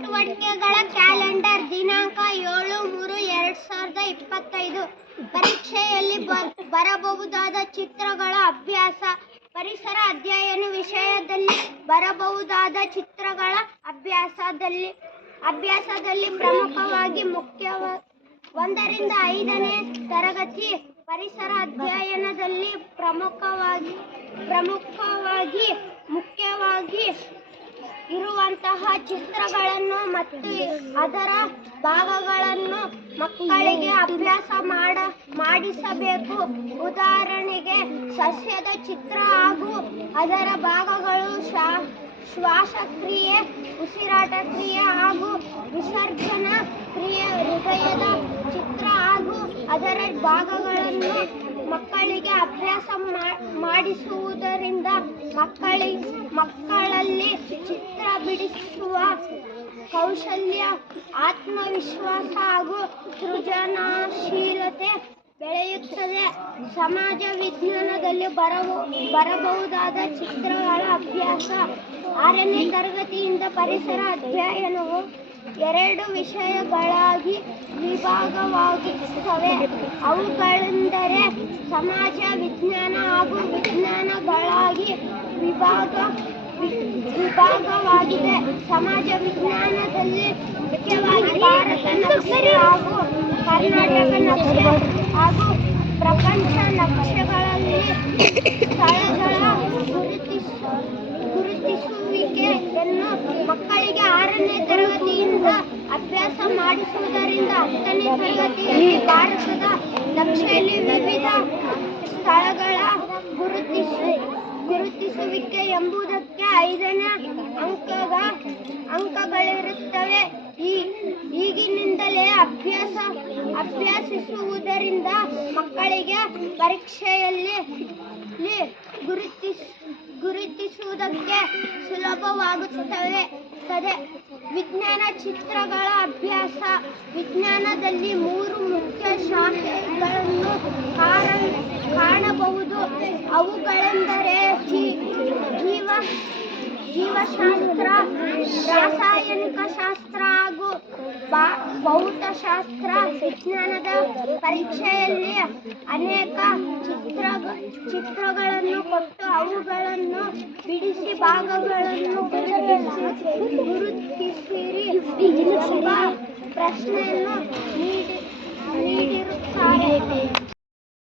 ಚಟುವಟಿಕೆಗಳ ಕ್ಯಾಲೆಂಡರ್ ದಿನಾಂಕ 7/3/2025 ಪರೀಕ್ಷೆಯಲ್ಲಿ ಬರಬಹುದಾದ ಚಿತ್ರಗಳ ಅಭ್ಯಾಸ ಪರಿಸರ ಅಧ್ಯಯನ ವಿಷಯದಲ್ಲಿ ಬರಬಹುದಾದ ಚಿತ್ರಗಳ ಅಭ್ಯಾಸದಲ್ಲಿ ಪ್ರಮುಖವಾಗಿ 1 ರಿಂದ 5ನೇ ತರಗತಿ ಪರಿಸರ ಅಧ್ಯಯನದಲ್ಲಿ ಮುಖ್ಯವಾಗಿ ಇರುವಂತಹ ಚಿತ್ರಗಳನ್ನು ಮತ್ತು ಅದರ ಭಾಗಗಳನ್ನು ಮಕ್ಕಳಿಗೆ ಅಭ್ಯಾಸ ಮಾಡಿಸಬೇಕು. ಉದಾಹರಣೆಗೆ ಸಸ್ಯದ ಚಿತ್ರ ಹಾಗೂ ಅದರ ಭಾಗಗಳು, ಶ್ವಾಸಕ್ರಿಯೆ, ಉಸಿರಾಟ ಕ್ರಿಯೆ ಹಾಗೂ ವಿಸರ್ಜನಾ ಕ್ರಿಯೆ, ಹೃದಯದ ಚಿತ್ರ ಹಾಗೂ ಅದರ ಭಾಗಗಳನ್ನು ಮಕ್ಕಳಿಗೆ ಅಭ್ಯಾಸ ಮಾಡಿಸುವುದರಿಂದ ಮಕ್ಕಳಲ್ಲಿ ಚಿತ್ರ ಬಿಡಿಸುವ ಕೌಶಲ್ಯ, ಆತ್ಮವಿಶ್ವಾಸ ಹಾಗೂ ಸೃಜನಶೀಲತೆ ಬೆಳೆಯುತ್ತದೆ. ಸಮಾಜ ವಿಜ್ಞಾನದಲ್ಲಿ ಬರಬಹುದಾದ ಚಿತ್ರಗಳ ಅಭ್ಯಾಸ 6ನೇ ತರಗತಿಯಿಂದ ಪರಿಸರ ಅಧ್ಯಯನವು 2 ವಿಷಯಗಳಾಗಿ ವಿಭಾಗವಾಗುತ್ತವೆ. ಅವುಗಳೆಂದರೆ ಸಮಾಜ ವಿಜ್ಞಾನ ಹಾಗೂ ವಿಜ್ಞಾನಗಳಾಗಿ ವಿಭಾಗವಾಗಿದೆ. ಸಮಾಜ ವಿಜ್ಞಾನದಲ್ಲಿ ಮುಖ್ಯವಾಗಿ ಭಾರತ ನಕ್ಷೆ ಹಾಗೂ ಕರ್ನಾಟಕ ನಕ್ಷೆ ಹಾಗೂ ಪ್ರಪಂಚ ನಕ್ಷೆಗಳಲ್ಲಿ ಸ್ಥಳಗಳ ಗುರುತಿಸುವಿಕೆಯನ್ನು ಮಕ್ಕಳಿಗೆ 6ನೇ ತರಗತಿಯಿಂದ ಅಭ್ಯಾಸ ಮಾಡಿಸುವುದರಿಂದ 10ನೇ ತರಗತಿಯಲ್ಲಿ ಭಾರತದ ನಕ್ಷೆಯಲ್ಲಿ ವಿವಿಧ ಸ್ಥಳಗಳ ಗುರುತಿಸುವಿಕೆ ಎಂಬುದಕ್ಕೆ 5ನೇ ಅಂಕಗಳಿರುತ್ತವೆ. ಈಗಿನಿಂದಲೇ ಅಭ್ಯಸಿಸುವುದರಿಂದ ಮಕ್ಕಳಿಗೆ ಪರೀಕ್ಷೆಯಲ್ಲಿ ಗುರುತಿಸುವುದಕ್ಕೆ ಸುಲಭವಾಗುತ್ತದೆ. ವಿಜ್ಞಾನ ಚಿತ್ರಗಳ ಅಭ್ಯಾಸ ವಿಜ್ಞಾನದಲ್ಲಿ 3 ಮುಖ್ಯ ಶಾಖೆಗಳನ್ನು ಕಾಣಬಹುದು. ಅವುಗಳೆಂದರೆ ಜೀವಶಾಸ್ತ್ರ, ರಾಸಾಯನಿಕ ಶಾಸ್ತ್ರ ಹಾಗೂ ಭೌತಶಾಸ್ತ್ರ. ವಿಜ್ಞಾನದ ಪರೀಕ್ಷೆಯಲ್ಲಿ ಅನೇಕ ಚಿತ್ರಗಳನ್ನು ಕೊಟ್ಟು ಅವುಗಳನ್ನು ಬಿಡಿಸಿ ಭಾಗಗಳನ್ನು ಗುರುತಿಸಿರಿ ಎಂಬ ಪ್ರಶ್ನೆಯನ್ನು ನೀಡಿರುತ್ತಾರೆ.